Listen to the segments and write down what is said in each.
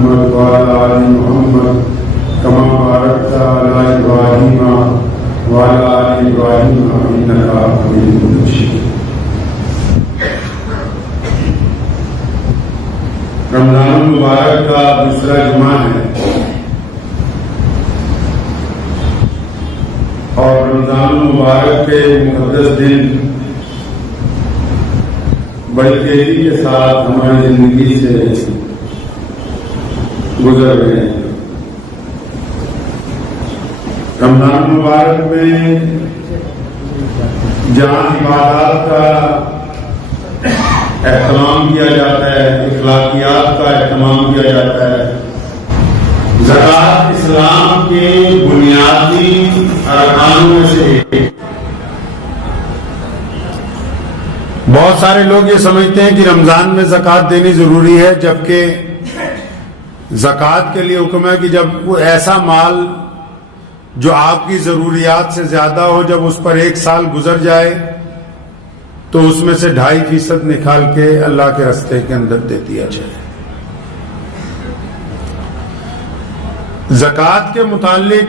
محمد وعلى آل محمد كما باركت على إبراهيم وعلى آل إبراهيم إنك حميد مجيد. رمضان المبارک کا دوسرا جمعہ ہے اور رمضان المبارک کے مقدس دن بڑی تیزی کے ساتھ ہماری زندگی سے گزر رہے ہیں. رمضان المبارک میں جہاں عبادات کا اہتمام کیا جاتا ہے، اخلاقیات کا اہتمام کیا جاتا ہے، زکوٰۃ اسلام کے بنیادی ارکان میں سے ایک. بہت سارے لوگ یہ سمجھتے ہیں کہ رمضان میں زکوٰۃ دینی ضروری ہے، جبکہ زکوٰۃ کے لیے حکم ہے کہ جب وہ ایسا مال جو آپ کی ضروریات سے زیادہ ہو، جب اس پر 1 سال گزر جائے تو اس میں سے 2.5% نکال کے اللہ کے راستے کے اندر دے دیا جائے. زکوٰۃ کے متعلق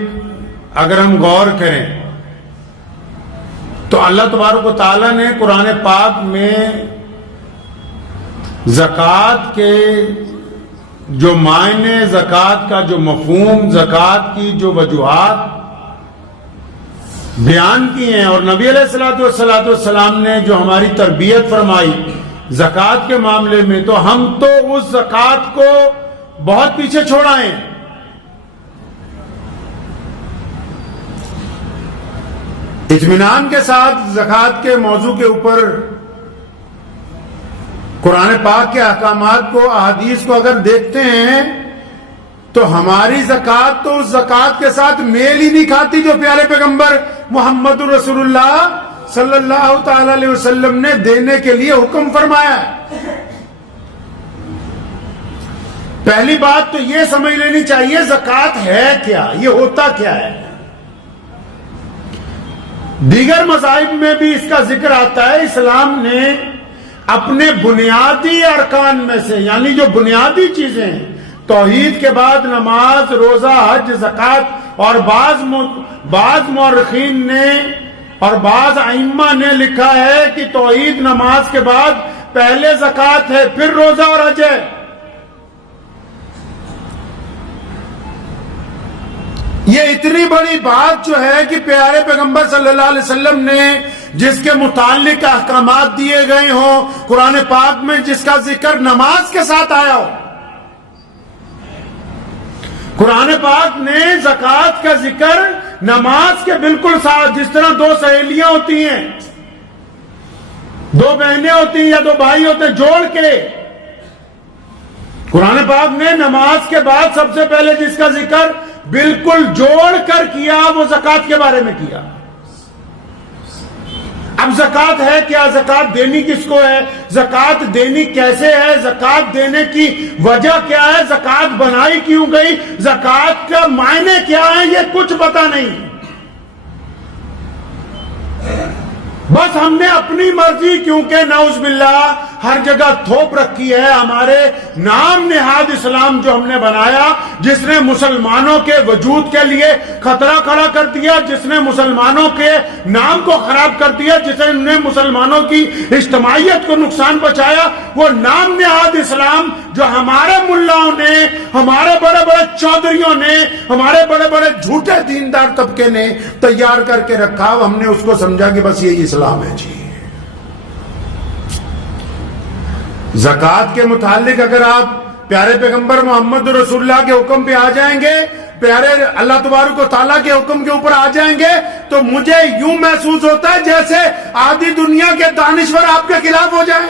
اگر ہم غور کریں تو اللہ تبارک و تعالیٰ نے قرآن پاک میں زکوٰۃ کے جو معنی، زکوٰۃ کا جو مفہوم، زکوٰۃ کی جو وجوہات بیان کی ہیں، اور نبی علیہ الصلوۃ نے جو ہماری تربیت فرمائی زکوٰۃ کے معاملے میں، تو ہم تو اس زکوٰۃ کو بہت پیچھے چھوڑائے ہیں. اطمینان کے ساتھ زکوٰۃ کے موضوع کے اوپر قرآن پاک کے احکامات کو، احادیث کو اگر دیکھتے ہیں تو ہماری زکوٰۃ تو اس زکوٰۃ کے ساتھ میل ہی نہیں کھاتی جو پیارے پیغمبر محمد رسول اللہ صلی اللہ تعالی علیہ وسلم نے دینے کے لیے حکم فرمایا. پہلی بات تو یہ سمجھ لینی چاہیے زکوٰۃ ہے کیا، یہ ہوتا کیا ہے. دیگر مذاہب میں بھی اس کا ذکر آتا ہے. اسلام نے اپنے بنیادی ارکان میں سے، یعنی جو بنیادی چیزیں ہیں، توحید کے بعد نماز، روزہ، حج، زکوٰۃ، اور بعض مورخین نے اور بعض ائمہ نے لکھا ہے کہ توحید نماز کے بعد پہلے زکوٰۃ ہے، پھر روزہ اور حج ہے. یہ اتنی بڑی بات جو ہے کہ پیارے پیغمبر صلی اللہ علیہ وسلم نے جس کے متعلق احکامات دیے گئے ہوں قرآن پاک میں، جس کا ذکر نماز کے ساتھ آیا ہو. قرآن پاک نے زکوٰۃ کا ذکر نماز کے بالکل ساتھ، جس طرح 2 سہیلیاں ہوتی ہیں، 2 بہنیں ہوتی ہیں یا 2 بھائی ہوتے ہیں، جوڑ کے قرآن پاک نے نماز کے بعد سب سے پہلے جس کا ذکر بالکل جوڑ کر کیا وہ زکوٰۃ کے بارے میں کیا. اب زکوٰۃ ہے کیا، زکوٰۃ دینی کس کو ہے، زکوٰۃ دینی کیسے ہے، زکوٰۃ دینے کی وجہ کیا ہے، زکوٰۃ بنائی کیوں گئی، زکوٰۃ کا معنی کیا ہے، یہ کچھ پتہ نہیں. بس ہم نے اپنی مرضی، کیونکہ نعوذ باللہ ہر جگہ تھوپ رکھی ہے. ہمارے نام نہاد اسلام جو ہم نے بنایا، جس نے مسلمانوں کے وجود کے لیے خطرہ کھڑا کر دیا، جس نے مسلمانوں کے نام کو خراب کر دیا، جس نے مسلمانوں کی اجتماعیت کو نقصان پہنچایا، وہ نام نہاد اسلام جو ہمارے ملاؤں نے، ہمارے بڑے بڑے چودھریوں نے، ہمارے بڑے بڑے جھوٹے دیندار طبقے نے تیار کر کے رکھا، ہم نے اس کو سمجھا کہ بس یہی اسلام ہے. جی زکوٰۃ کے متعلق اگر آپ پیارے پیغمبر محمد رسول اللہ کے حکم پہ آ جائیں گے، پیارے اللہ تبارک و تعالیٰ کے حکم کے اوپر آ جائیں گے، تو مجھے یوں محسوس ہوتا ہے جیسے آدھی دنیا کے دانشور آپ کے خلاف ہو جائیں.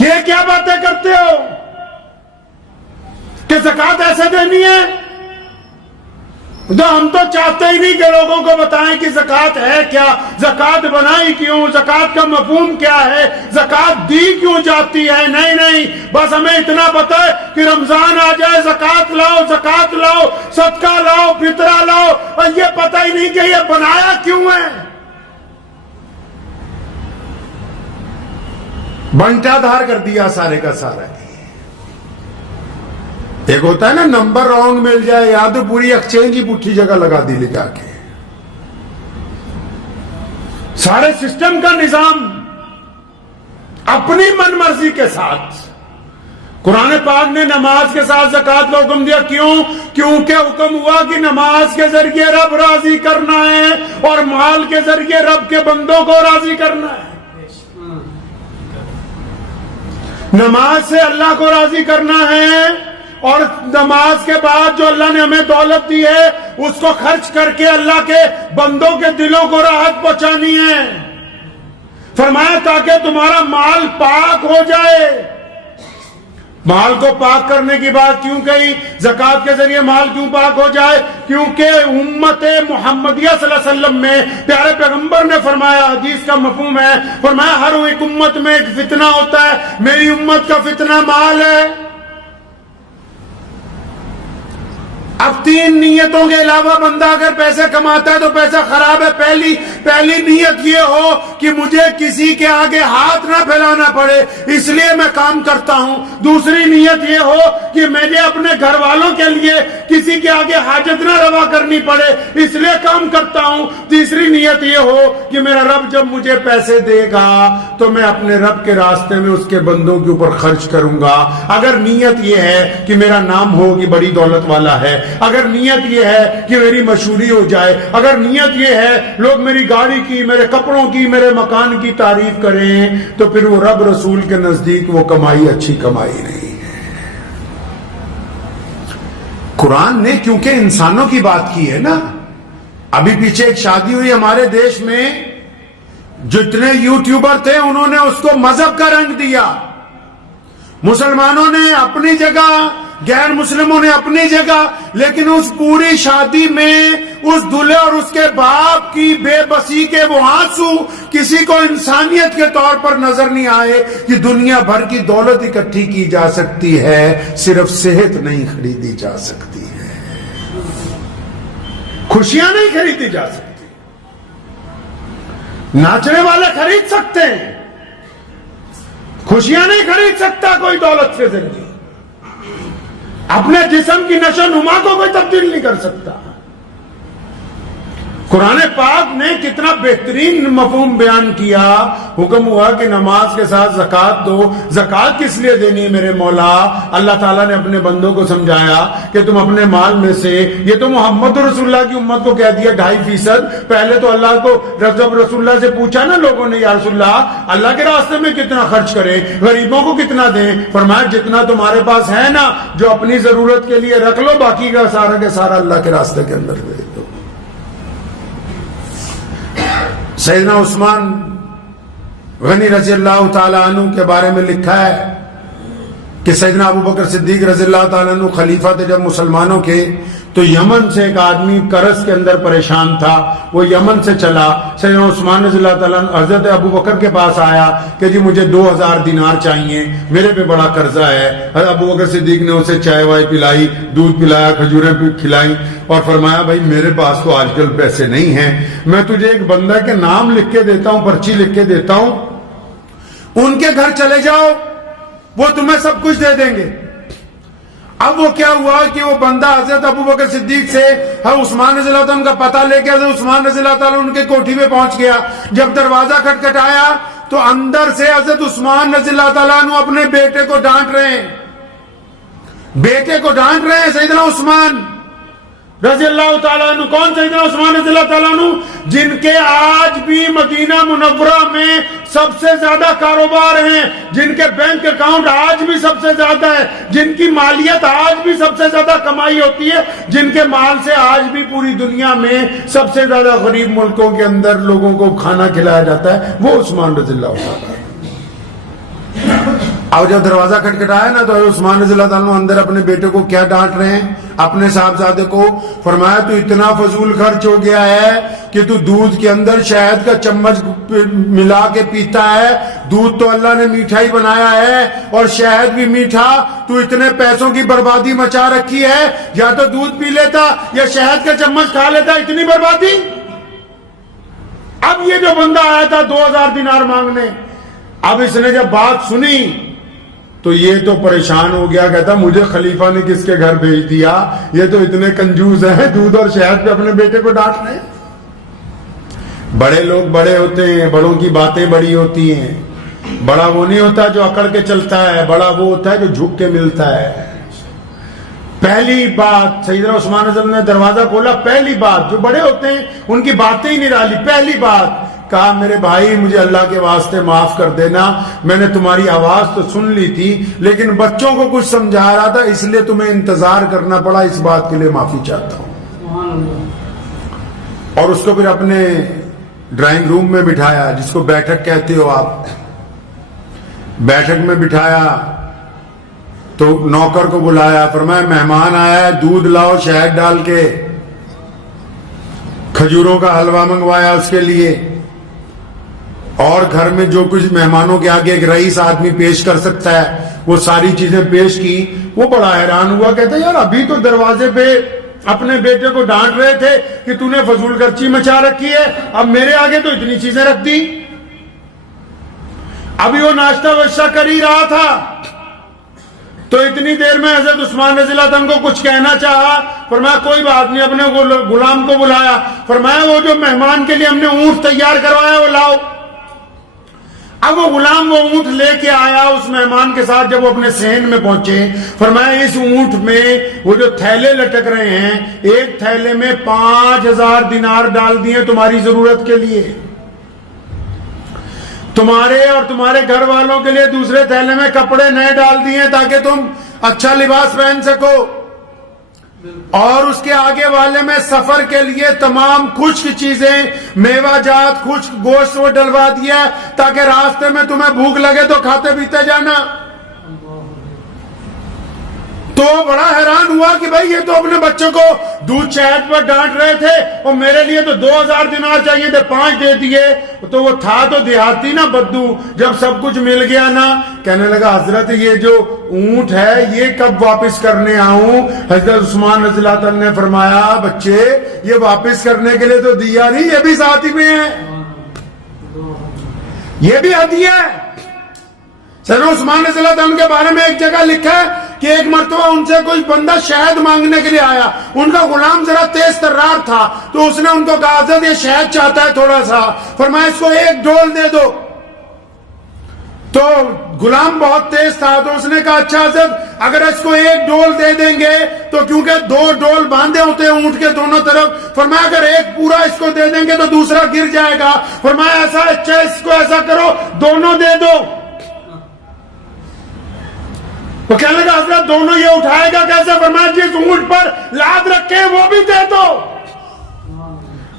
یہ کیا باتیں کرتے ہو کہ زکوٰۃ ایسے دینی ہے؟ ہم تو چاہتے ہی نہیں کہ لوگوں کو بتائیں کہ زکوٰۃ ہے کیا، زکوٰۃ بنائی کیوں، زکوٰۃ کا مفہوم کیا ہے، زکوٰۃ دی کیوں جاتی ہے. نہیں، بس ہمیں اتنا پتہ ہے کہ رمضان آ جائے زکوٰۃ لاؤ، صدقہ لاؤ، فطرہ لاؤ، اور یہ پتہ ہی نہیں کہ یہ بنایا کیوں ہے. بنٹا دھار کر دیا سارے کا سارا. ایک ہوتا ہے نا نمبر رانگ مل جائے, یا تو پوری ایکسچینج ہی پٹھی جگہ لگا دی لے جا کے. سارے سسٹم کا نظام اپنی من مرضی کے ساتھ. قرآن پاک نے نماز کے ساتھ زکوٰۃ کا حکم دیا. کیوں؟ کیونکہ حکم ہوا کہ نماز کے ذریعے رب راضی کرنا ہے اور مال کے ذریعے رب کے بندوں کو راضی کرنا ہے. نماز سے اللہ کو راضی کرنا ہے, اور نماز کے بعد جو اللہ نے ہمیں دولت دی ہے اس کو خرچ کر کے اللہ کے بندوں کے دلوں کو راحت پہنچانی ہے. فرمایا تاکہ تمہارا مال پاک ہو جائے. مال کو پاک کرنے کی بات کیوں کہی؟ زکوٰۃ کے ذریعے مال کیوں پاک ہو جائے؟ کیونکہ امت محمدیہ صلی اللہ علیہ وسلم میں پیارے پیغمبر نے فرمایا, حدیث کا مفہوم ہے, فرمایا ہر ایک امت میں ایک فتنہ ہوتا ہے, میری امت کا فتنہ مال ہے. اب 3 نیتوں کے علاوہ بندہ اگر پیسے کماتا ہے تو پیسہ خراب ہے. پہلی نیت یہ ہو کہ مجھے کسی کے آگے ہاتھ نہ پھیلانا پڑے, اس لیے میں کام کرتا ہوں. دوسری نیت یہ ہو کہ مجھے اپنے گھر والوں کے لیے کسی کے آگے حاجت نہ روا کرنی پڑے, اس لیے کام کرتا ہوں. تیسری نیت یہ ہو کہ میرا رب جب مجھے پیسے دے گا تو میں اپنے رب کے راستے میں اس کے بندوں کے اوپر خرچ کروں گا. اگر نیت یہ ہے کہ میرا نام ہو کہ بڑی دولت والا ہے, اگر نیت یہ ہے کہ میری مشہوری ہو جائے, اگر نیت یہ ہے لوگ میری گاڑی کی, میرے کپڑوں کی, میرے مکان کی تعریف کریں, تو پھر وہ رب رسول کے نزدیک وہ کمائی اچھی کمائی نہیں ہے. قرآن نے کیونکہ انسانوں کی بات کی ہے نا. ابھی پیچھے ایک شادی ہوئی ہمارے دیش میں, جتنے یوٹیوبر تھے انہوں نے اس کو مذہب کا رنگ دیا. مسلمانوں نے اپنی جگہ, غیر مسلموں نے اپنی جگہ, لیکن اس پوری شادی میں اس دلہے اور اس کے باپ کی بے بسی کے وہ آنسو کسی کو انسانیت کے طور پر نظر نہیں آئے کہ دنیا بھر کی دولت اکٹھی کی جا سکتی ہے, صرف صحت نہیں خریدی جا سکتی ہے, خوشیاں نہیں خریدی جا سکتی. ناچنے والے خرید سکتے ہیں, خوشیاں نہیں خرید سکتا کوئی دولت کے ذریعے. اپنے جسم کی نشو نما کو کوئی تبدیل نہیں کر سکتا. قرآن پاک نے کتنا بہترین مفہوم بیان کیا. حکم ہوا کہ نماز کے ساتھ زکوٰۃ دو. زکوٰۃ کس لیے دینی ہے میرے مولا؟ اللہ تعالیٰ نے اپنے بندوں کو سمجھایا کہ تم اپنے مال میں سے, یہ تو محمد رسول اللہ کی امت کو کہہ دیا 2.5%. پہلے تو اللہ کو جب رسول اللہ سے پوچھا نا لوگوں نے, یا رسول اللہ کے راستے میں کتنا خرچ کریں, غریبوں کو کتنا دیں؟ فرمایا جتنا تمہارے پاس ہے نا, جو اپنی ضرورت کے لیے رکھ لو, باقی کا سارا اللہ کے راستے کے اندر دے دو. سیدنا عثمان غنی رضی اللہ تعالیٰ عنہ کے بارے میں لکھا ہے کہ سیدنا ابو بکر صدیق رضی اللہ تعالیٰ عنہ خلیفہ تھے جب مسلمانوں کے, تو یمن سے ایک آدمی قرض کے اندر پریشان تھا, وہ یمن سے چلا. سیدنا عثمان رضی اللہ تعالیٰ عنہ حضرت ابو بکر کے پاس آیا کہ جی مجھے 2000 دینار چاہیے, میرے پہ بڑا قرضہ ہے. حضرت ابو بکر صدیق نے اسے چائے وائے پلائی, دودھ پلایا, کھجوریں کھلائی, اور فرمایا بھائی میرے پاس تو آج کل پیسے نہیں ہیں, میں تجھے ایک بندہ کے نام لکھ کے دیتا ہوں, پرچی لکھ کے دیتا ہوں, ان کے گھر چلے جاؤ, وہ تمہیں سب کچھ دے دیں گے. اب وہ کیا ہوا کہ وہ بندہ حضرت ابو بکر صدیق سے عثمان رضی اللہ عنہ کا پتہ لے کے حضرت عثمان رضی اللہ تعالیٰ ان کے کوٹھی میں پہنچ گیا. جب دروازہ کھٹکھٹایا تو اندر سے حضرت عثمان رضی اللہ تعالیٰ عنہ اپنے بیٹے کو ڈانٹ رہے ہیں, سیدنا عثمان رضی اللہ تعالیٰ عنہ. کون سیدنا عثمان رضی اللہ تعالیٰ عنہ؟ جن کے آج بھی مدینہ منورہ میں سب سے زیادہ کاروبار ہیں, جن کے بینک اکاؤنٹ آج بھی سب سے زیادہ ہے, جن کی مالیت آج بھی سب سے زیادہ کمائی ہوتی ہے, جن کے مال سے آج بھی پوری دنیا میں سب سے زیادہ غریب ملکوں کے اندر لوگوں کو کھانا کھلایا جاتا ہے, وہ عثمان رضی اللہ تعالیٰ. اور جب دروازہ کھٹکھٹایا نا تو عثمان رضی اللہ تعالیٰ اندر اپنے بیٹے کو کیا ڈانٹ رہے ہیں, اپنے صاحبزادے کو. فرمایا تو اتنا فضول خرچ ہو گیا ہے کہ تو دودھ کے اندر شہد کا چمچ ملا کے پیتا ہے. دودھ تو اللہ نے میٹھا ہی بنایا ہے اور شہد بھی میٹھا, تو اتنے پیسوں کی بربادی مچا رکھی ہے, یا تو دودھ پی لیتا یا شہد کا چمچ کھا لیتا, اتنی بربادی. اب یہ جو بندہ آیا تھا 2000 دینار مانگنے, اب اس نے جب بات سنی تو یہ تو پریشان ہو گیا, کہتا مجھے خلیفہ نے کس کے گھر بھیج دیا, یہ تو اتنے کنجوس ہیں, دودھ اور شہد پہ اپنے بیٹے کو ڈانٹ رہے ہیں. بڑے لوگ بڑے ہوتے ہیں, بڑوں کی باتیں بڑی ہوتی ہیں. بڑا وہ نہیں ہوتا جو اکڑ کے چلتا ہے, بڑا وہ ہوتا ہے جو جھک کے ملتا ہے. پہلی بات سیدنا عثمان رضی اللہ عنہ نے دروازہ کھولا, پہلی بات, جو بڑے ہوتے ہیں ان کی باتیں ہی نہیں ڈالی, پہلی بات کہا میرے بھائی مجھے اللہ کے واسطے معاف کر دینا, میں نے تمہاری آواز تو سن لی تھی لیکن بچوں کو کچھ سمجھا رہا تھا اس لیے تمہیں انتظار کرنا پڑا, اس بات کے لیے معافی چاہتا ہوں. اور اس کو پھر اپنے ڈرائنگ روم میں بٹھایا, جس کو بیٹھک کہتے ہو آپ, بیٹھک میں بٹھایا تو نوکر کو بلایا, فرمایا مہمان آیا ہے, دودھ لاؤ شہد ڈال کے. کھجوروں کا حلوہ منگوایا اس کے لیے, اور گھر میں جو کچھ مہمانوں کے آگے ایک رئیس آدمی پیش کر سکتا ہے وہ ساری چیزیں پیش کی. وہ بڑا حیران ہوا, کہتا یار ابھی تو دروازے پہ اپنے بیٹے کو ڈانٹ رہے تھے کہ تو نے فضول خرچی مچا رکھی ہے, اب میرے آگے تو اتنی چیزیں رکھ دی. ابھی وہ ناشتہ واشتہ کر ہی رہا تھا تو اتنی دیر میں حضرت عثمان رضی اللہ عنہ کو کچھ کہنا چاہا, فرمایا کوئی بات نہیں, اپنے غلام کو بلایا, فرمایا وہ جو مہمان کے لیے ہم نے اونٹ تیار کروایا وہ لاؤ. اب وہ غلام وہ اونٹ لے کے آیا اس مہمان کے ساتھ. جب وہ اپنے صحن میں پہنچے, فرمایا اس اونٹ میں وہ جو تھیلے لٹک رہے ہیں, ایک تھیلے میں 5000 دینار ڈال دیے تمہاری ضرورت کے لیے, تمہارے اور تمہارے گھر والوں کے لیے دوسرے تھیلے میں کپڑے نئے ڈال دیے تاکہ تم اچھا لباس پہن سکو, اور اس کے آگے والے میں سفر کے لیے تمام خشک چیزیں, میوہ جات, خشک گوشت وہ ڈلوا دیا تاکہ راستے میں تمہیں بھوک لگے تو کھاتے پیتے جانا. تو بڑا حیران ہوا کہ بھائی یہ تو اپنے بچوں کو دودھ شہد پر ڈانٹ رہے تھے اور میرے لیے تو 2000 دینار چاہیے تھے, 5 دے دیے. تو وہ تھا تو دیہاتی نا بدو, جب سب کچھ مل گیا نا, کہنے لگا حضرت یہ جو اونٹ ہے یہ کب واپس کرنے آؤں؟ حضرت عثمان رضی اللہ عنہ نے فرمایا بچے یہ واپس کرنے کے لیے تو دیا نہیں, یہ بھی ساتھ ہی میں ہے, یہ بھی ہدیہ ہے. سیدنا عثمان رضی اللہ عنہ کے بارے میں ایک جگہ لکھا ہے کہ ایک مرتبہ ان سے کوئی بندہ شہد مانگنے کے لیے آیا, ان کا غلام ذرا تیز ترار تھا تو اس نے ان کو کہا حضرت یہ شہد چاہتا ہے تھوڑا سا, فرمایا اس کو 1 ڈول دے دو. تو غلام بہت تیز تھا تو اس نے کہا اچھا حضرت اگر اس کو 1 ڈول دے دیں گے تو, کیونکہ 2 ڈول باندھے ہوتے ہیں اونٹ کے دونوں طرف, فرمایا اگر ایک پورا اس کو دے دیں گے تو دوسرا گر جائے گا, فرمایا ایسا اچھا اس کو ایسا کرو دونوں دے دو. وہ کہنے لگا حضرت دونوں یہ اٹھائے گا کیسے؟ فرمایا جس اونٹ پر لاد رکھے وہ بھی دے دو.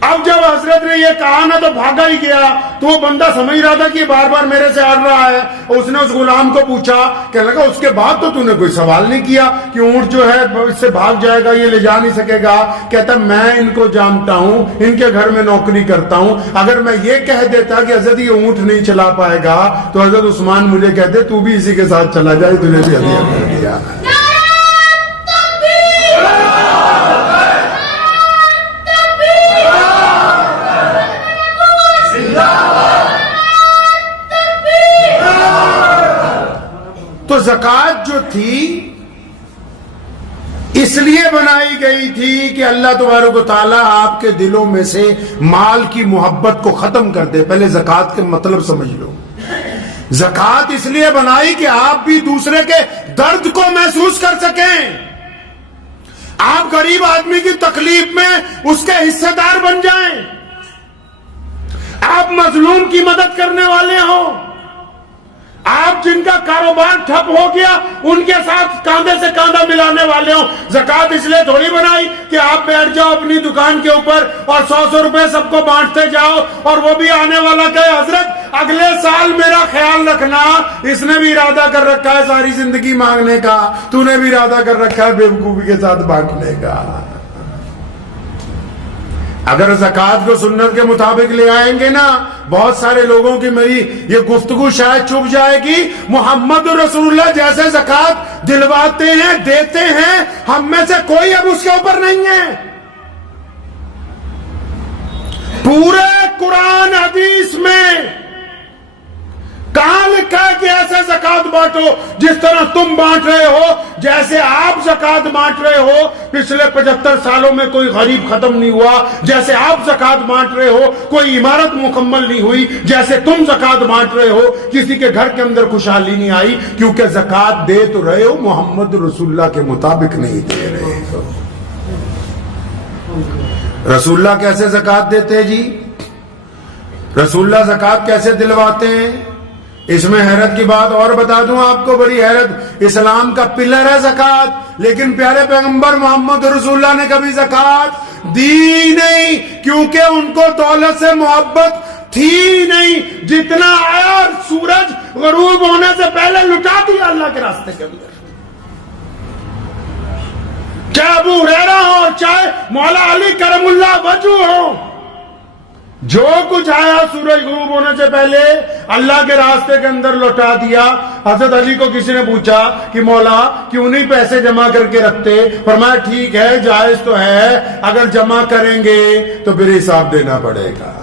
اب جب حضرت نے یہ کہا نا تو بھاگا ہی گیا. تو وہ بندہ سمجھ رہا تھا کہ بار بار میرے سے اڑ رہا ہے. اس نے اس غلام کو پوچھا, کہنے لگا اس کے بعد تو نے کوئی سوال نہیں کیا کہ اونٹ جو ہے اس سے بھاگ جائے گا, یہ لے جا نہیں سکے گا. کہتا میں ان کو جانتا ہوں, ان کے گھر میں نوکری کرتا ہوں, اگر میں یہ کہہ دیتا کہ حضرت یہ اونٹ نہیں چلا پائے گا تو حضرت عثمان مجھے کہتے تو بھی اسی کے ساتھ چلا جائے, تجھے بھی ہدیہ کر دیا. تو زکوٰۃ جو تھی اس لیے بنائی گئی تھی کہ اللہ تبارک و تعالیٰ آپ کے دلوں میں سے مال کی محبت کو ختم کر دے. پہلے زکوٰۃ کے مطلب سمجھ لو. زکوٰۃ اس لیے بنائی کہ آپ بھی دوسرے کے درد کو محسوس کر سکیں, آپ غریب آدمی کی تکلیف میں اس کے حصے دار بن جائیں, آپ مظلوم کی مدد کرنے والے ہوں, آپ جن کا کاروبار ٹھپ ہو گیا ان کے ساتھ کاندھے سے کاندھا ملانے والے ہوں. زکوٰۃ اس لیے تھوڑی بنائی کہ آپ بیٹھ جاؤ اپنی دکان کے اوپر اور 100 روپے سب کو بانٹتے جاؤ اور وہ بھی آنے والا کہے حضرت اگلے سال میرا خیال رکھنا, اس نے بھی ارادہ کر رکھا ہے ساری زندگی مانگنے کا, تو نے بھی ارادہ کر رکھا ہے بیوقوفی کے ساتھ بانٹنے کا. اگر زکوٰۃ کو سنت کے مطابق لے آئیں گے نا, بہت سارے لوگوں کی میری یہ گفتگو شاید چھپ جائے گی. محمد رسول اللہ جیسے زکوٰۃ دلواتے ہیں دیتے ہیں, ہم میں سے کوئی اب اس کے اوپر نہیں ہے. پورے قرآن حدیث میں کہاں لکھا ہے کہ ایسے زکات بانٹو جس طرح تم بانٹ رہے ہو؟ جیسے آپ زکات بانٹ رہے ہو، پچھلے 75 سالوں میں کوئی غریب ختم نہیں ہوا، جیسے آپ زکات بانٹ رہے ہو کوئی عمارت مکمل نہیں ہوئی، جیسے تم زکات بانٹ رہے ہو کسی کے گھر کے اندر خوشحالی نہیں آئی، کیونکہ زکات دے تو رہے ہو محمد رسول اللہ کے مطابق نہیں دے رہے ہو۔ رسول اللہ کیسے زکات دیتے جی؟ رسول اللہ زکات کیسے دلواتے ہیں؟ اس میں حیرت کی بات اور بتا دوں آپ کو، بڑی حیرت، اسلام کا پلر ہے زکات، لیکن پیارے پیغمبر محمد رسول اللہ نے کبھی زکات دی نہیں، کیونکہ ان کو دولت سے محبت تھی نہیں۔ جتنا آیا سورج غروب ہونے سے پہلے لٹا دیا اللہ کے راستے کے اندر، چاہے ابو ہریرہ ہو، چاہے مولا علی کرم اللہ وجہ ہو، جو کچھ آیا سورج غروب ہونے سے پہلے اللہ کے راستے کے اندر لوٹا دیا۔ حضرت علی کو کسی نے پوچھا کہ مولا کیوں نہیں پیسے جمع کر کے رکھتے؟ فرمایا ٹھیک ہے، جائز تو ہے، اگر جمع کریں گے تو پھر حساب دینا پڑے گا۔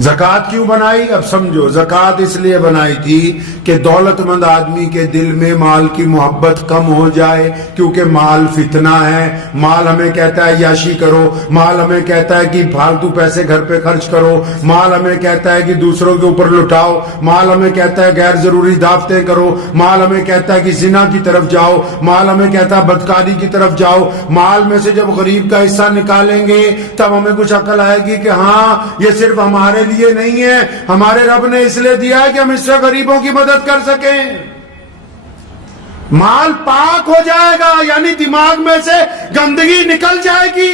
زکات کیوں بنائی؟ اب سمجھو، زکات اس لیے بنائی تھی کہ دولت مند آدمی کے دل میں مال کی محبت کم ہو جائے، کیونکہ مال فتنہ ہے۔ مال ہمیں کہتا ہے عیاشی کرو، مال ہمیں کہتا ہے کہ فالتو پیسے گھر پہ خرچ کرو، مال ہمیں کہتا ہے کہ دوسروں کے اوپر لٹاؤ، مال ہمیں کہتا ہے غیر ضروری دعوتیں کرو، مال ہمیں کہتا ہے کہ زنا کی طرف جاؤ، مال ہمیں کہتا ہے بدکاری کی طرف جاؤ۔ مال میں سے جب غریب کا حصہ نکالیں گے تب ہمیں کچھ عقل آئے گی کہ ہاں یہ صرف ہمارے لیے نہیں ہے، ہمارے رب نے اس لیے دیا ہے کہ ہم اس سے غریبوں کی مدد کر سکیں۔ مال پاک ہو جائے گا، یعنی دماغ میں سے گندگی نکل جائے گی،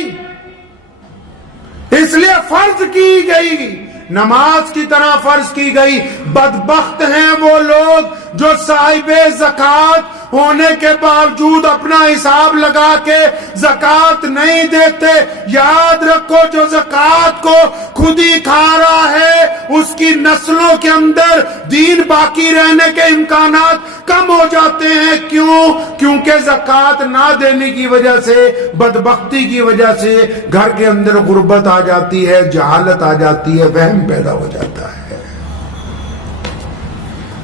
اس لیے فرض کی گئی، نماز کی طرح فرض کی گئی۔ بدبخت ہیں وہ لوگ جو صاحب زکات ہونے کے باوجود اپنا حساب لگا کے زکات نہیں دیتے۔ یاد رکھو، جو زکات کو خود ہی کھا رہا ہے اس کی نسلوں کے اندر دین باقی رہنے کے امکانات کم ہو جاتے ہیں۔ کیوں؟ کیونکہ زکات نہ دینے کی وجہ سے، بدبختی کی وجہ سے گھر کے اندر غربت آ جاتی ہے، جہالت آ جاتی ہے، وہم پیدا ہو جاتا ہے۔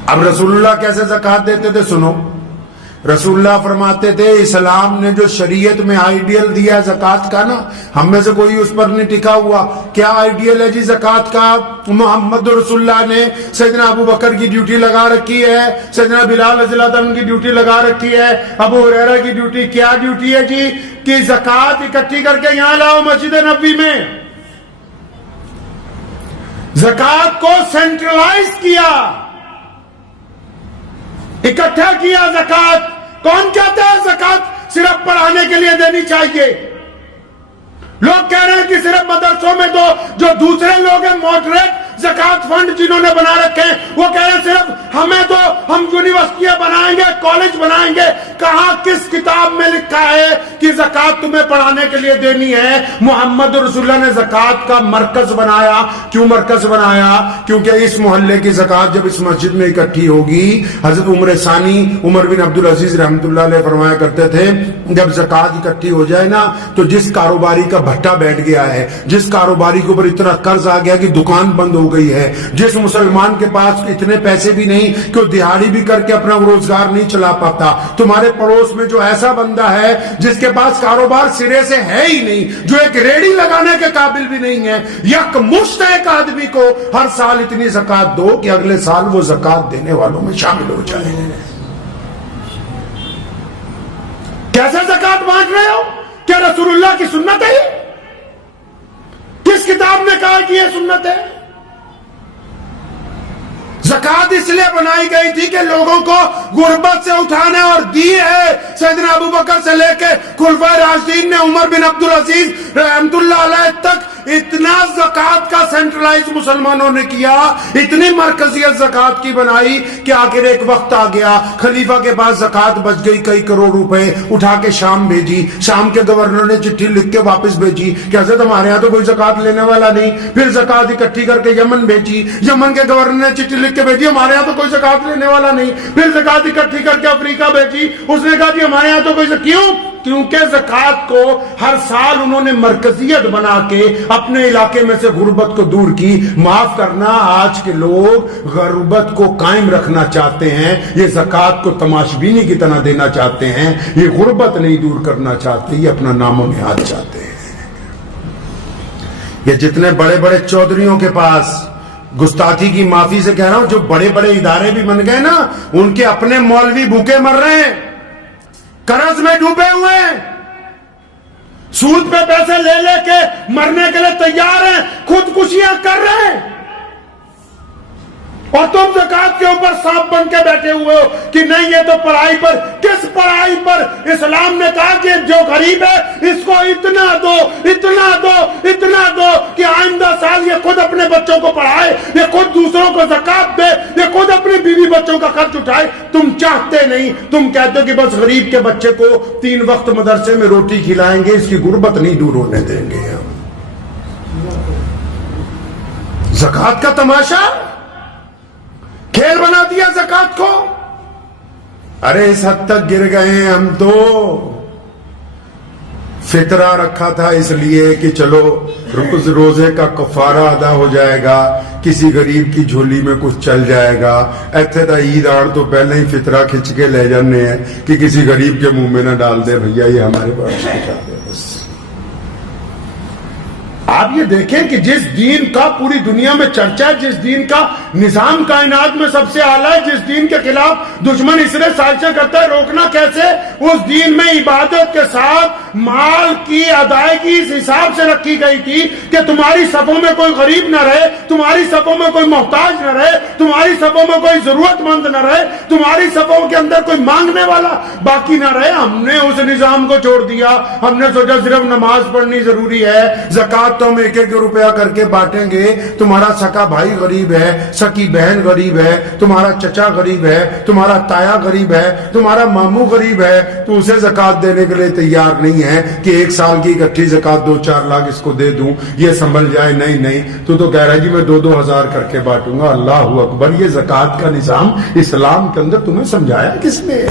اب رسول اللہ کیسے زکات دیتے تھے سنو۔ رسول اللہ فرماتے تھے، اسلام نے جو شریعت میں آئیڈیل دیا ہے زکات کا نا، ہم میں سے کوئی اس پر نہیں ٹکا ہوا۔ کیا آئیڈیل ہے جی زکات کا؟ محمد رسول اللہ نے سیدنا ابو بکر کی ڈیوٹی لگا رکھی ہے، سیدنا بلال رضی اللہ عنہ کی ڈیوٹی لگا رکھی ہے، ابو ہریرہ کی ڈیوٹی کیا ڈیوٹی ہے جی؟ کہ زکات اکٹھی کر کے یہاں لاؤ مسجد نبوی میں۔ زکات کو سینٹرلائز کیا، اکٹھا کیا۔ زکات کون کہتا ہے زکات صرف پڑھانے کے لیے دینی چاہیے؟ لوگ کہہ رہے ہیں کہ صرف مدرسوں میں دو۔ جو دوسرے لوگ ہیں ماڈریٹ زکات فنڈ جنہوں نے بنا رکھے ہیں، وہ کہہ رہے ہیں صرف ہمیں دو، ہم یونیورسٹیاں بنائیں گے، کالج بنائیں گے۔ کہاں کس کتاب میں لکھا ہے کہ زکات تمہیں پڑھانے کے لیے دینی ہے؟ محمد رسول اللہ نے زکات کا مرکز بنایا۔ کیوں مرکز بنایا؟ کیونکہ اس محلے کی زکات جب اس مسجد میں اکٹھی ہوگی، حضرت عمر ثانی عمر بن عبدالعزیز رحمۃ اللہ علیہ فرمایا کرتے تھے، جب زکات اکٹھی ہو جائے نا تو جس کاروباری کا بھٹا بیٹھ گیا ہے، جس کاروباری کے اوپر اتنا قرض آ گیا کہ دکان بند ہو گئی ہے، جس مسلمان کے پاس اتنے پیسے بھی نہیں کہ وہ دیہاڑی بھی کر کے اپنا روزگار نہیں چلا پاتا، تمہارے پڑوس میں جو ایسا بندہ ہے جس کے پاس کاروبار سرے سے ہے ہی نہیں، جو ایک ریڑی لگانے کے قابل بھی نہیں ہے، یک مشت ایک آدمی کو ہر سال اتنی زکات دو کہ اگلے سال وہ زکات دینے والوں میں شامل ہو جائے۔ کیسے زکات بانٹ رہے ہو؟ کیا رسول اللہ کی سنت ہے؟ کس کتاب نے کہا کہ یہ سنت ہے؟ زکات اس لیے بنائی گئی تھی کہ لوگوں کو غربت سے اٹھانے، اور دی ہے سیدنا ابو بکر سے لے کے خلفائے راشدین نے، عمر بن عبدالعزیز رحمت اللہ علیہ تک اتنا زکات کا سینٹرلائز مسلمانوں نے کیا، اتنی مرکزیت زکات کی بنائی کہ آخر ایک وقت آ گیا خلیفہ کے پاس زکات بچ گئی کئی کروڑ روپے، اٹھا کے شام بھیجی، شام کے گورنر نے چٹھی لکھ کے واپس بھیجی کہ حضرت ہمارے ہاں تو کوئی زکات لینے والا نہیں۔ پھر زکات اکٹھی کر کے یمن بھیجی، یمن کے گورنر نے چٹھی لکھ کے بھیجی ہمارے ہاں تو کوئی زکات لینے والا نہیں۔ پھر زکات اکٹھی کر کے افریقہ بھیجی، اس نے کہا جی ہمارے ہاں تو کوئی کیوں؟ کیونکہ زکات کو ہر سال انہوں نے مرکزیت بنا کے اپنے علاقے میں سے غربت کو دور کی. معاف کرنا، آج کے لوگ غربت کو قائم رکھنا چاہتے ہیں، یہ زکات کو تماشبینی کی طرح دینا چاہتے ہیں. یہ غربت نہیں دور کرنا چاہتے، یہ اپنا نام و نہاد چاہتے ہیں. یہ جتنے بڑے بڑے چودھریوں کے پاس، گستاخی کی معافی سے کہہ رہا ہوں، جو بڑے بڑے ادارے بھی بن گئے نا، ان کے اپنے مولوی بھوکے مر رہے ہیں، قرض میں ڈوبے ہوئے ہیں، سود پہ پیسے لے لے کے مرنے کے لیے تیار ہیں، خودکشیاں کر رہے ہیں، اور تم زکات کے اوپر سانپ بن کے بیٹھے ہوئے ہو کہ نہیں یہ تو پڑھائی پر. کس پڑھائی پر؟ اسلام نے کہا کہ جو غریب ہے اس کو اتنا دو، اتنا دو، اتنا دو کہ آئندہ سال یہ خود اپنے بچوں کو پڑھائے، یہ خود دوسروں کو زکات دے، یہ خود اپنے بیوی بچوں کا خرچ اٹھائے. تم چاہتے نہیں، تم کہتے ہو کہ بس غریب کے بچے کو 3 وقت مدرسے میں روٹی کھلائیں گے، اس کی غربت نہیں دور ہونے دیں گے. زکات کا تماشا کھیل بنا دیا زکات کو. ارے اس حد تک گر گئے ہیں ہم تو. فطرہ رکھا تھا اس لیے کہ چلو روزے کا کفارہ ادا ہو جائے گا، کسی غریب کی جھولی میں کچھ چل جائے گا. ایتھے دا عید آڑ تو پہلے ہی فطرہ کھچ کے لے جانے ہیں کہ کسی غریب کے منہ میں نہ ڈال دے بھیا، یہ ہمارے پاس کچھ آتے بس. آپ یہ دیکھیں کہ جس دین کا پوری دنیا میں چرچا ہے، جس دین کا نظام کائنات میں سب سے اعلیٰ ہے، جس دین کے خلاف دشمن اس طرح سازشیں کرتا ہے، روکنا کیسے؟ اس دین میں عبادت کے ساتھ مال کی ادائیگی اس حساب سے رکھی گئی تھی کہ تمہاری صفوں میں کوئی غریب نہ رہے، تمہاری صفوں میں کوئی محتاج نہ رہے، تمہاری صفوں میں کوئی ضرورت مند نہ رہے، تمہاری صفوں کے اندر کوئی مانگنے والا باقی نہ رہے. ہم نے اس نظام کو چھوڑ دیا. ہم نے سوچا صرف نماز پڑھنی ضروری ہے، زکات تو ہم 1-1 روپیہ کر کے بانٹیں گے. تمہارا سکا بھائی غریب ہے، سکی بہن غریب ہے، تمہارا چچا غریب ہے، تمہارا تایا غریب ہے، تمہارا ماموں غریب ہے، تو اسے زکات دینے کے لیے تیار نہیں ہے کہ 1 سال کی اکٹھی زکات 2-4 لاکھ اس کو دے دوں، یہ سنبھل جائے. نہیں، تو کہہ رہا ہے جی میں 2-2 ہزار کر کے بانٹوں گا. اللہ اکبر. یہ زکات کا نظام اسلام کے اندر تمہیں سمجھایا کس نے؟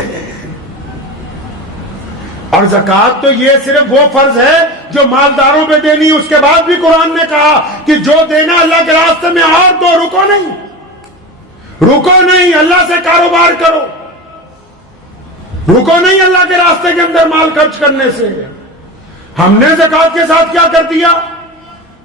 اور زکات تو یہ صرف وہ فرض ہے جو مالداروں پہ دینی. اس کے بعد بھی قرآن نے کہا کہ جو دینا اللہ کے راستے میں اور دو. رکو نہیں، اللہ سے کاروبار کرو. رکو نہیں اللہ کے راستے کے اندر مال خرچ کرنے سے. ہم نے زکات کے ساتھ کیا کر دیا؟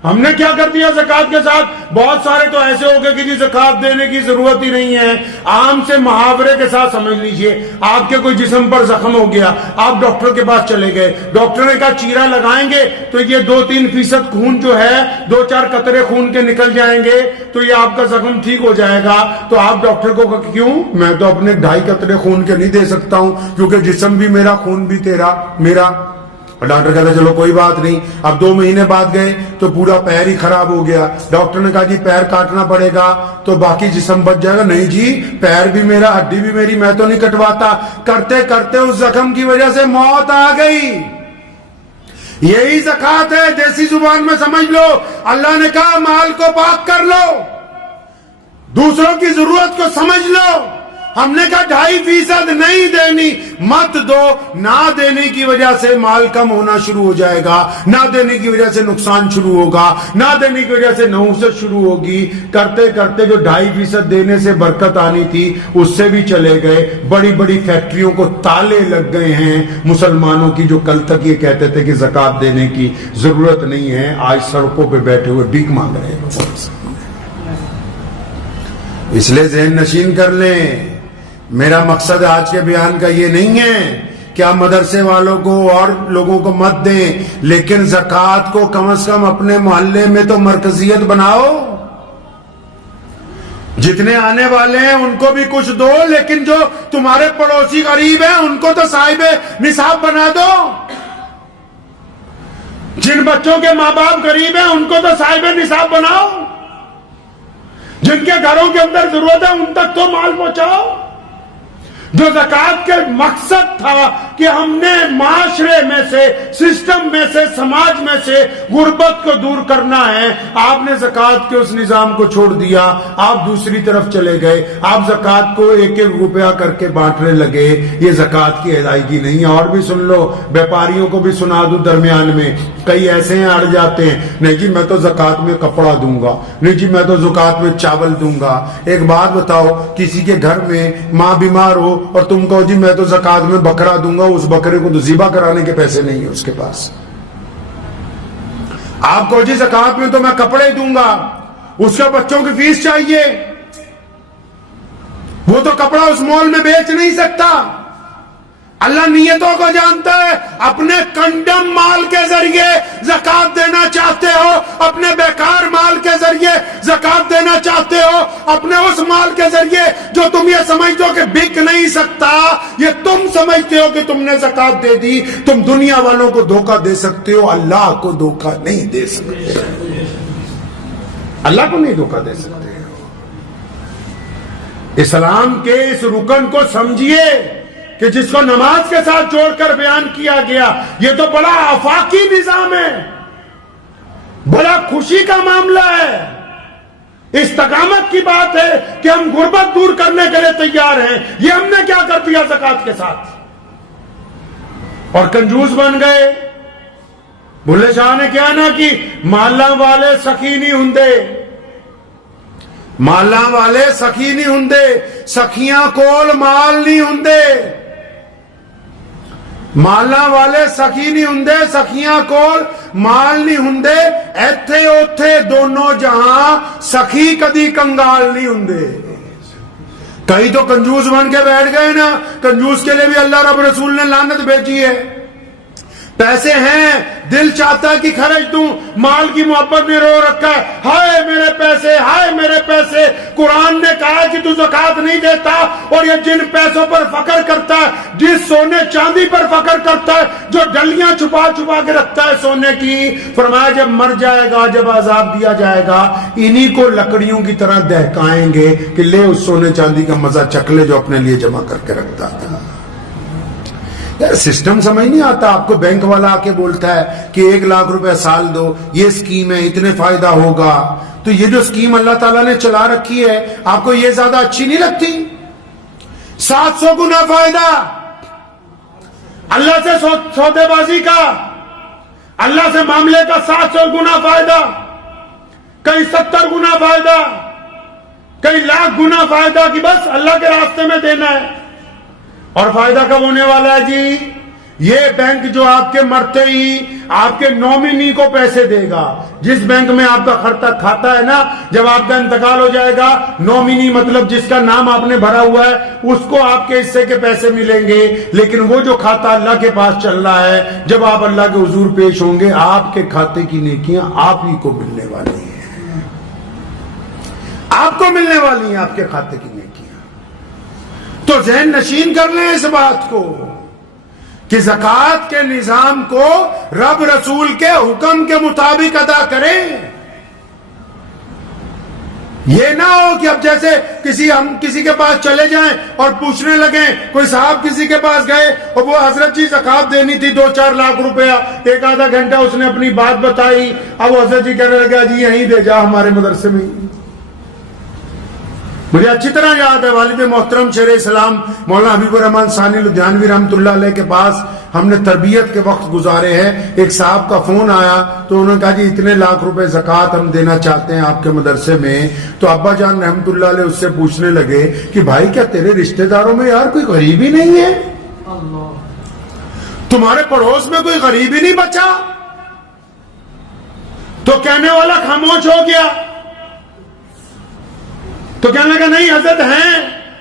ہم نے کیا کر دیا زکات کے ساتھ؟ بہت سارے تو ایسے ہو گئے کہ جی زکات دینے کی ضرورت ہی نہیں ہے. عام سے محاورے کے ساتھ سمجھ لیجئے، آپ کے کوئی جسم پر زخم ہو گیا، آپ ڈاکٹر کے پاس چلے گئے، ڈاکٹر نے کہا چیرا لگائیں گے تو یہ 2-3% خون جو ہے 2-4 قطرے خون کے نکل جائیں گے تو یہ آپ کا زخم ٹھیک ہو جائے گا. تو آپ ڈاکٹر کو کہا کیوں؟ میں تو اپنے 2.5 قطرے خون کے نہیں دے سکتا ہوں کیونکہ جسم بھی میرا، خون بھی تیرا میرا. ڈاکٹر کہتا چلو کوئی بات نہیں. اب 2 مہینے بعد گئے تو پورا پیر ہی خراب ہو گیا. ڈاکٹر نے کہا جی پیر کاٹنا پڑے گا تو باقی جسم بچ جائے گا. نہیں جی، پیر بھی میرا، ہڈی بھی میری، میں تو نہیں کٹواتا. کرتے کرتے اس زخم کی وجہ سے موت آ گئی. یہی زکات ہے. دیسی زبان میں سمجھ لو، اللہ نے کہا مال کو پاک کر لو، دوسروں کی ضرورت کو سمجھ لو. ہم نے کہا 2.5% نہیں دینی، مت دو. نہ دینے کی وجہ سے مال کم ہونا شروع ہو جائے گا، نہ دینے کی وجہ سے نقصان شروع ہوگا، نہ دینے کی وجہ سے نحوست شروع ہوگی. کرتے کرتے جو 2.5% دینے سے برکت آنی تھی اس سے بھی چلے گئے. بڑی بڑی فیکٹریوں کو تالے لگ گئے ہیں مسلمانوں کی، جو کل تک یہ کہتے تھے کہ زکات دینے کی ضرورت نہیں ہے، آج سڑکوں پہ بیٹھے ہوئے بھیک مانگ رہے ہیں. اس لیے ذہن نشین کر لیں. میرا مقصد آج کے بیان کا یہ نہیں ہے کہ آپ مدرسے والوں کو اور لوگوں کو مت دیں، لیکن زکات کو کم از کم اپنے محلے میں تو مرکزیت بناؤ. جتنے آنے والے ہیں ان کو بھی کچھ دو، لیکن جو تمہارے پڑوسی غریب ہیں ان کو تو صاحب نصاب بنا دو. جن بچوں کے ماں باپ غریب ہیں ان کو تو صاحب نصاب بناؤ. جن کے گھروں کے اندر ضرورت ہے ان تک تو مال پہنچاؤ. جو زکوٰۃ کے مقصد تھا کہ ہم نے معاشرے میں سے، سسٹم میں سے، سماج میں سے غربت کو دور کرنا ہے، آپ نے زکوٰۃ کے اس نظام کو چھوڑ دیا، آپ دوسری طرف چلے گئے، آپ زکوٰۃ کو ایک ایک روپیہ کر کے بانٹنے لگے۔ یہ زکوٰۃ کی ادائیگی نہیں ہے۔ اور بھی سن لو، بیپاریوں کو بھی سنا دوں، درمیان میں کئی ایسے ہیں اڑ جاتے ہیں، نہیں جی میں تو زکوٰۃ میں کپڑا دوں گا، نہیں جی میں تو زکوٰۃ میں چاول دوں گا۔ ایک بات بتاؤ، کسی کے گھر میں ماں بیمار ہو اور تم کہو جی میں تو زکوٰۃ میں بکرا دوں گا، اس بکرے کو تو ذبح کرانے کے پیسے نہیں ہیں اس کے پاس۔ آپ کہو جی زکوٰۃ میں تو میں کپڑے دوں گا، اس کے بچوں کی فیس چاہیے، وہ تو کپڑا اس مال میں بیچ نہیں سکتا۔ اللہ نیتوں کو جانتا ہے۔ اپنے کنڈم مال کے ذریعے زکوٰۃ دینا چاہتے ہو، اپنے بیکار مال کے ذریعے زکوٰۃ دینا چاہتے ہو، اپنے اس مال کے ذریعے جو تم یہ سمجھتے ہو کہ بک نہیں سکتا، یہ تم سمجھتے ہو کہ تم نے زکوٰۃ دے دی، تم دنیا والوں کو دھوکہ دے سکتے ہو، اللہ کو دھوکہ نہیں دے سکتے، اللہ کو نہیں دھوکہ دے سکتے۔ اسلام کے اس رکن کو سمجھیے کہ جس کو نماز کے ساتھ جوڑ کر بیان کیا گیا، یہ تو بڑا آفاقی نظام ہے، بڑا خوشی کا معاملہ ہے، استقامت کی بات ہے کہ ہم غربت دور کرنے کے لیے تیار ہیں۔ یہ ہم نے کیا کر دیا زکوٰۃ کے ساتھ، اور کنجوس بن گئے۔ بھلے شاہ نے کیا نا کہ مالا والے سخی نہیں ہوندے، مالا والے سخی نہیں ہوندے، سخیاں کول مال نہیں ہوندے، مالا والے سخی نہیں ہوندے، سخیاں کول مال نہیں ہوندے، ایتھے اوتھے دونوں جہاں سخی کدی کنگال نہیں ہوندے۔ کئی تو کنجوس بن کے بیٹھ گئے نا، کنجوس کے لیے بھی اللہ رب رسول نے لعنت بھیجی ہے۔ پیسے ہیں، دل چاہتا ہے کہ خرچ دوں، مال کی محبت میں رو رکھا ہے، ہائے میرے پیسے، ہائے میرے پیسے۔ قرآن نے کہا کہ تو زکوٰۃ نہیں دیتا، اور یہ جن پیسوں پر فخر کرتا ہے، جس سونے چاندی پر فخر کرتا ہے، جو ڈلیاں چھپا چھپا کے رکھتا ہے سونے کی، فرمایا جب مر جائے گا، جب عذاب دیا جائے گا، انہی کو لکڑیوں کی طرح دہکائیں گے کہ لے اس سونے چاندی کا مزہ چکھ لے جو اپنے لیے جمع کر کے رکھتا تھا۔ یار سسٹم سمجھ نہیں آتا۔ آپ کو بینک والا آ کے بولتا ہے کہ 1 لاکھ روپے سال دو، یہ اسکیم ہے، اتنے فائدہ ہوگا، تو یہ جو اسکیم اللہ تعالیٰ نے چلا رکھی ہے آپ کو یہ زیادہ اچھی نہیں لگتی؟ 700 گنا فائدہ اللہ سے سودے بازی کا، اللہ سے معاملے کا 700 گنا فائدہ، کئی 70 گنا فائدہ، کئی لاکھ گنا فائدہ کہ بس اللہ کے راستے میں دینا ہے۔ اور فائدہ کب ہونے والا ہے جی؟ یہ بینک جو آپ کے مرتے ہی آپ کے نومینی کو پیسے دے گا۔ جس بینک میں آپ کا کھاتا ہے نا، جب آپ کا انتقال ہو جائے گا، نومینی مطلب جس کا نام آپ نے بھرا ہوا ہے، اس کو آپ کے حصے کے پیسے ملیں گے، لیکن وہ جو کھاتا اللہ کے پاس چل رہا ہے، جب آپ اللہ کے حضور پیش ہوں گے، آپ کے کھاتے کی نیکیاں آپ ہی کو ملنے والی ہیں، آپ کو ملنے والی ہیں آپ کے کھاتے کی نیکیاں۔ تو ذہن نشین کر لیں اس بات کو کہ زکوٰۃ کے نظام کو رب رسول کے حکم کے مطابق ادا کریں۔ یہ نہ ہو کہ اب جیسے ہم کسی کے پاس چلے جائیں اور پوچھنے لگیں، کوئی صاحب کسی کے پاس گئے اور وہ حضرت جی زکوٰۃ دینی تھی 2-4 لاکھ روپیہ، 1-آدھا گھنٹہ اس نے اپنی بات بتائی، اب وہ حضرت جی کہنے لگا جی یہیں دے جا ہمارے مدرسے میں۔ مجھے اچھی طرح یاد ہے والد محترم شیر اسلام مولانا حبیب الرحمن ثانی لدھیانوی رحمۃ اللہ علیہ کے پاس ہم نے تربیت کے وقت گزارے ہیں۔ ایک صاحب کا فون آیا تو انہوں نے کہا جی اتنے لاکھ روپے زکوٰۃ ہم دینا چاہتے ہیں آپ کے مدرسے میں۔ تو ابا جان رحمۃ اللہ علیہ اس سے پوچھنے لگے کہ بھائی کیا تیرے رشتہ داروں میں یار کوئی غریب ہی نہیں ہے؟ تمہارے پڑوس میں کوئی غریب ہی نہیں بچا؟ تو کہنے والا خاموش ہو گیا۔ تو کہنے لگا نہیں حضرت ہیں۔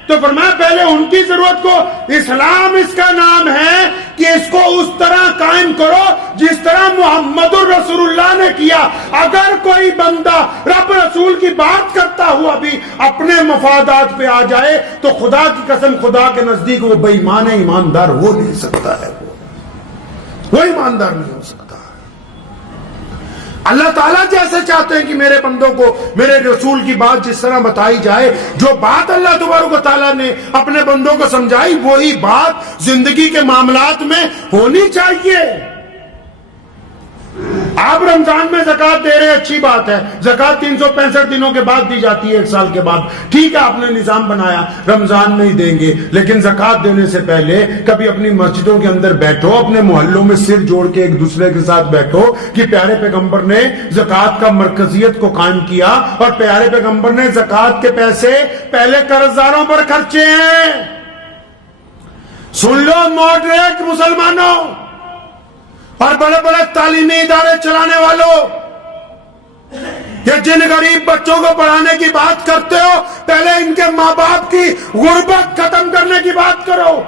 تو فرمایا پہلے ان کی ضرورت کو، اسلام اس کا نام ہے کہ اس کو اس طرح قائم کرو جس طرح محمد الرسول اللہ نے کیا۔ اگر کوئی بندہ رب رسول کی بات کرتا ہوا بھی اپنے مفادات پہ آ جائے تو خدا کی قسم خدا کے نزدیک وہ بے ایمان ہے، ایماندار ہو نہیں سکتا ہے، وہ ایماندار نہیں ہو سکتا۔ اللہ تعالیٰ جیسے چاہتے ہیں کہ میرے بندوں کو میرے رسول کی بات جس طرح بتائی جائے، جو بات اللہ تبارک و تعالیٰ نے اپنے بندوں کو سمجھائی وہی بات زندگی کے معاملات میں ہونی چاہیے۔ آپ رمضان میں زکوٰۃ دے رہے ہیں، اچھی بات ہے، زکوٰۃ 365 دنوں کے بعد دی جاتی ہے، 1 سال کے بعد، ٹھیک ہے، آپ نے نظام بنایا رمضان میں ہی دیں گے، لیکن زکوٰۃ دینے سے پہلے کبھی اپنی مسجدوں کے اندر بیٹھو، اپنے محلوں میں سر جوڑ کے ایک دوسرے کے ساتھ بیٹھو کہ پیارے پیغمبر نے زکوٰۃ کا مرکزیت کو قائم کیا، اور پیارے پیغمبر نے زکوٰۃ کے پیسے پہلے قرض داروں پر خرچے ہیں۔ سن لو ماڈریٹ مسلمانوں اور بڑے بڑے تعلیمی ادارے چلانے والوں، کہ جن غریب بچوں کو پڑھانے کی بات کرتے ہو، پہلے ان کے ماں باپ کی غربت ختم کرنے کی بات کرو۔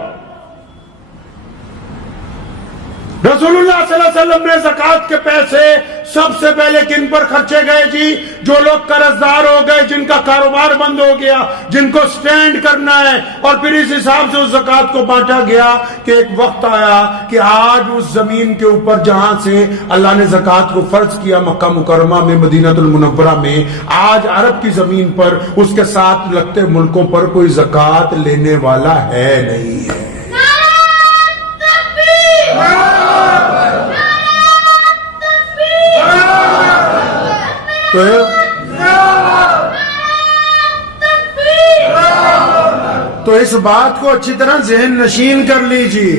رسول اللہ صلی اللہ علیہ وسلم نے زکوٰۃ کے پیسے سب سے پہلے کن پر خرچے گئے جی؟ جو لوگ قرض دار ہو گئے، جن کا کاروبار بند ہو گیا، جن کو سٹینڈ کرنا ہے، اور پھر اس حساب سے اس زکوٰۃ کو بانٹا گیا کہ ایک وقت آیا کہ آج اس زمین کے اوپر جہاں سے اللہ نے زکوٰۃ کو فرض کیا، مکہ مکرمہ میں، مدینہ المنورہ میں، آج عرب کی زمین پر اس کے ساتھ لگتے ملکوں پر کوئی زکوٰۃ لینے والا ہے نہیں ہے۔ تو اس بات کو اچھی طرح ذہن نشین کر لیجئے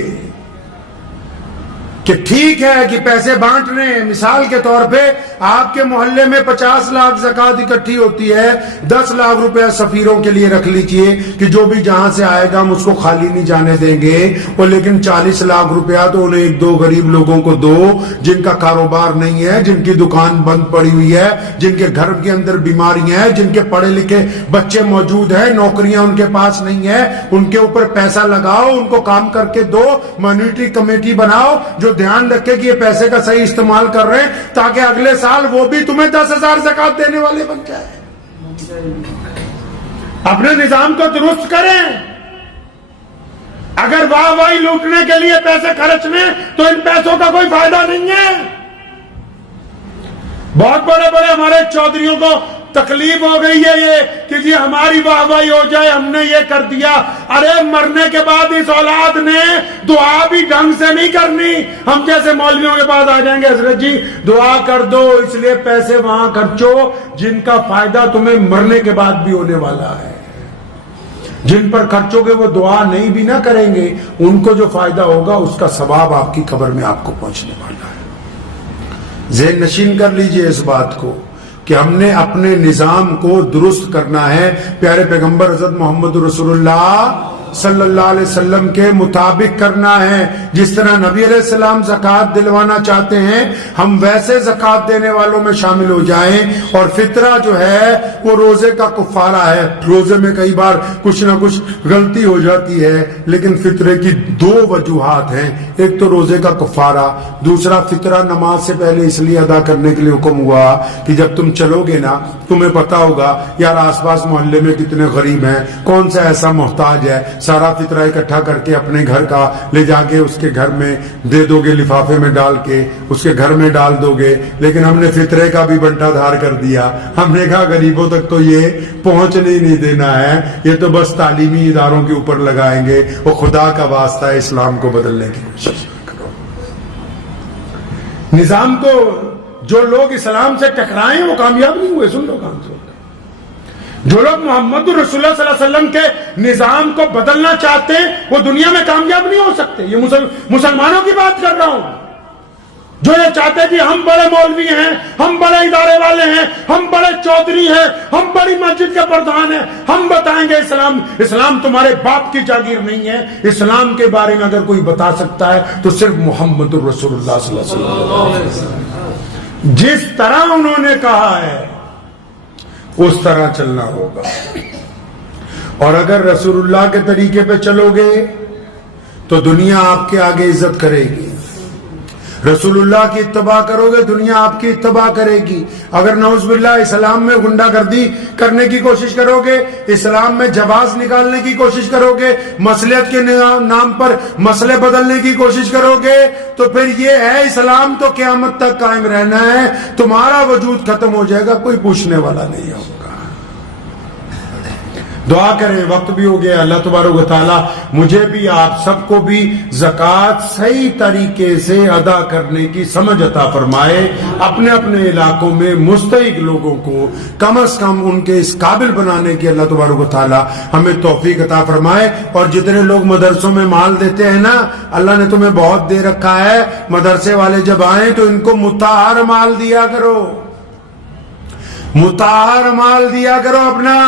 کہ ٹھیک ہے کہ پیسے بانٹ رہے ہیں، مثال کے طور پہ آپ کے محلے میں 50 لاکھ زکوٰۃ اکٹھی ہوتی ہے، 10 لاکھ روپیہ سفیروں کے لیے رکھ لیجئے کہ جو بھی جہاں سے آئے گا ہم اس کو خالی نہیں جانے دیں گے، اور لیکن 40 لاکھ روپیہ تو انہیں 1-2 غریب لوگوں کو دو جن کا کاروبار نہیں ہے، جن کی دکان بند پڑی ہوئی ہے، جن کے گھر کے اندر بیماریاں ہیں، جن کے پڑھے لکھے بچے موجود ہیں، نوکریاں ان کے پاس نہیں ہے، ان کے اوپر پیسہ لگاؤ، ان کو کام کر کے دو، مانیٹری کمیٹی بناؤ جو دھیان رکھے کہ یہ پیسے کا صحیح استعمال کر رہے ہیں، تاکہ اگلے سال وہ بھی تمہیں 10,000 زکوٰۃ دینے والے بن جائے۔ اپنے نظام کو درست کریں۔ اگر واہ واہی لوٹنے کے لیے پیسے خرچنے تو ان پیسوں کا کوئی فائدہ نہیں ہے۔ بہت بڑے بڑے ہمارے چودھریوں کو تکلیف ہو گئی ہے یہ کہ جی ہماری واہ واہی ہو جائے، ہم نے یہ کر دیا۔ ارے مرنے کے بعد اس اولاد نے دعا بھی ڈھنگ سے نہیں کرنی۔ ہم جیسے مولویوں کے بعد آ جائیں گے، حضرت جی دعا کر دو، اس لیے پیسے وہاں خرچو جن کا فائدہ تمہیں مرنے کے بعد بھی ہونے والا ہے۔ جن پر خرچو گے وہ دعا نہیں بھی نہ کریں گے، ان کو جو فائدہ ہوگا اس کا ثواب آپ کی قبر میں آپ کو پہنچنے والا ہے۔ ذہن نشین کر لیجئے اس بات کو کہ ہم نے اپنے نظام کو درست کرنا ہے، پیارے پیغمبر حضرت محمد رسول اللہ صلی اللہ علیہ وسلم کے مطابق کرنا ہے۔ جس طرح نبی علیہ السلام زکوٰۃ دلوانا چاہتے ہیں، ہم ویسے زکوٰۃ دینے والوں میں شامل ہو جائیں۔ اور فطرہ جو ہے وہ روزے کا کفارہ ہے۔ روزے میں کئی بار کچھ نہ کچھ غلطی ہو جاتی ہے، لیکن فطرے کی 2 وجوہات ہیں، ایک تو روزے کا کفارہ، دوسرا فطرہ نماز سے پہلے اس لیے ادا کرنے کے لیے حکم ہوا کہ جب تم چلو گے نا تمہیں پتا ہوگا یار آس پاس محلے میں کتنے غریب ہیں، کون سا ایسا محتاج ہے، سارا فطرہ اکٹھا کر کے اپنے گھر کا لے جا کے اس کے گھر میں دے دو گے، لفافے میں ڈال کے اس کے گھر میں ڈال دو گے۔ لیکن ہم نے فطرے کا بھی بنٹا دھار کر دیا، ہم نے کہا غریبوں تک تو یہ پہنچنے نہیں دینا ہے، یہ تو بس تعلیمی اداروں کے اوپر لگائیں گے۔ وہ خدا کا واسطہ ہے، اسلام کو بدلنے کی کوشش کرو۔ نظام کو جو لوگ اسلام سے ٹکرائے وہ کامیاب نہیں ہوئے۔ سن لو کام سے جو لوگ محمد رسول اللہ صلی اللہ علیہ وسلم کے نظام کو بدلنا چاہتے ہیں وہ دنیا میں کامیاب نہیں ہو سکتے۔ یہ مسلمانوں کی بات کر رہا ہوں جو یہ چاہتے ہیں کہ ہم بڑے مولوی ہیں، ہم بڑے ادارے والے ہیں، ہم بڑے چودھری ہیں، ہم بڑی مسجد کے پردھان ہیں، ہم بتائیں گے اسلام تمہارے باپ کی جاگیر نہیں ہے۔ اسلام کے بارے میں اگر کوئی بتا سکتا ہے تو صرف محمد رسول اللہ صلی اللہ علیہ وسلم۔ جس طرح انہوں نے کہا ہے اس طرح چلنا ہوگا، اور اگر رسول اللہ کے طریقے پہ چلو گے تو دنیا آپ کے آگے عزت کرے گی، رسول اللہ کی اتباع کرو گے دنیا آپ کی اتباع کرے گی. اگر نعوذ باللہ اسلام میں غنڈہ گردی کرنے کی کوشش کرو گے, اسلام میں جواز نکالنے کی کوشش کرو گے, مصلحت کے نام پر مسئلے بدلنے کی کوشش کرو گے, تو پھر یہ ہے اسلام تو قیامت تک قائم رہنا ہے, تمہارا وجود ختم ہو جائے گا, کوئی پوچھنے والا نہیں ہوگا. دعا کریں, وقت بھی ہو گیا. اللہ تبارک و تعالیٰ مجھے بھی آپ سب کو بھی زکوٰۃ صحیح طریقے سے ادا کرنے کی سمجھ عطا فرمائے. اپنے اپنے علاقوں میں مستحق لوگوں کو کم از کم ان کے اس قابل بنانے کی اللہ تبارک و تعالیٰ ہمیں توفیق عطا فرمائے. اور جتنے لوگ مدرسوں میں مال دیتے ہیں نا, اللہ نے تمہیں بہت دے رکھا ہے, مدرسے والے جب آئیں تو ان کو مطہر مال دیا کرو, مطہر مال دیا کرو, اپنا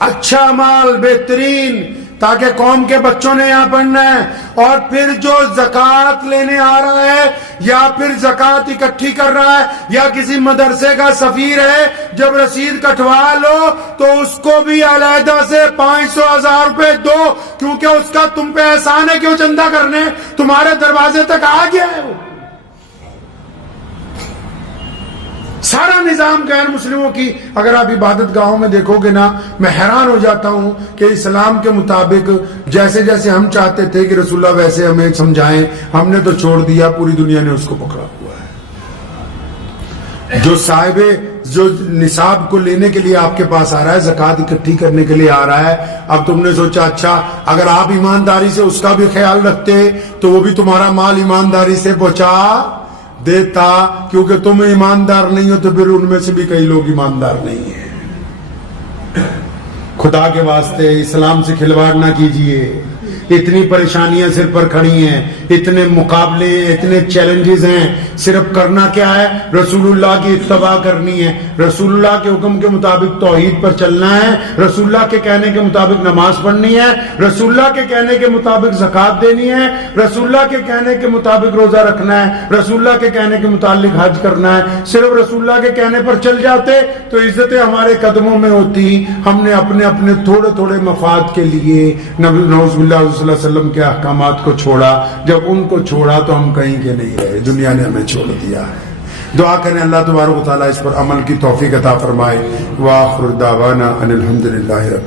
اچھا مال, بہترین, تاکہ قوم کے بچوں نے یہاں پڑھنا ہے. اور پھر جو زکوٰۃ لینے آ رہا ہے یا پھر زکوٰۃ اکٹھی کر رہا ہے یا کسی مدرسے کا سفیر ہے, جب رسید کٹوا لو تو اس کو بھی علیحدہ سے 500,000 روپے دو, کیونکہ اس کا تم پہ احسان ہے کہ وہ چندہ کرنے تمہارے دروازے تک آ گیا ہے. وہ سارا نظام غیر مسلموں کی, اگر آپ عبادت گاہوں میں دیکھو گے نا, میں حیران ہو جاتا ہوں کہ اسلام کے مطابق جیسے جیسے ہم چاہتے تھے کہ رسول اللہ ویسے ہمیں سمجھائیں, ہم نے تو چھوڑ دیا, پوری دنیا نے اس کو پکڑا ہوا ہے. جو صاحب جو نصاب کو لینے کے لیے آپ کے پاس آ رہا ہے, زکوٰۃ اکٹھی کرنے کے لیے آ رہا ہے, اب تم نے سوچا اچھا اگر آپ ایمانداری سے اس کا بھی خیال رکھتے تو وہ بھی تمہارا مال ایمانداری سے پہنچا دیتا, کیونکہ تم ایماندار نہیں ہو تو پھر ان میں سے بھی کئی لوگ ایماندار نہیں ہیں. خدا کے واسطے اسلام سے کھلواڑ نہ کیجئے. اتنی پریشانیاں سر پر کھڑی ہیں, اتنے مقابلے, اتنے چیلنجز ہیں, صرف کرنا کیا ہے, رسول اللہ کی اتباع کرنی ہے, رسول اللہ کے حکم کے مطابق توحید پر چلنا ہے, رسول اللہ کے کہنے کے مطابق نماز پڑھنی ہے, رسول اللہ کے کہنے کے مطابق زکوٰۃ دینی ہے, رسول اللہ کے کہنے کے مطابق روزہ رکھنا ہے, رسول اللہ کے کہنے کے متعلق حج کرنا ہے. صرف رسول اللہ کے کہنے پر چل جاتے تو عزتیں ہمارے قدموں میں ہوتی. ہم نے اپنے اپنے تھوڑے تھوڑے مفاد کے لیے نعوذ باللہ صلی اللہ علیہ وسلم کے احکامات کو چھوڑا. جب ان کو چھوڑا تو ہم کہیں کے نہیں رہے, دنیا نے ہمیں چھوڑ دیا ہے. دعا کریں اللہ تبارک و تعالیٰ اس پر عمل کی توفیق عطا فرمائے. وآخر دعوانا ان الحمد للہ.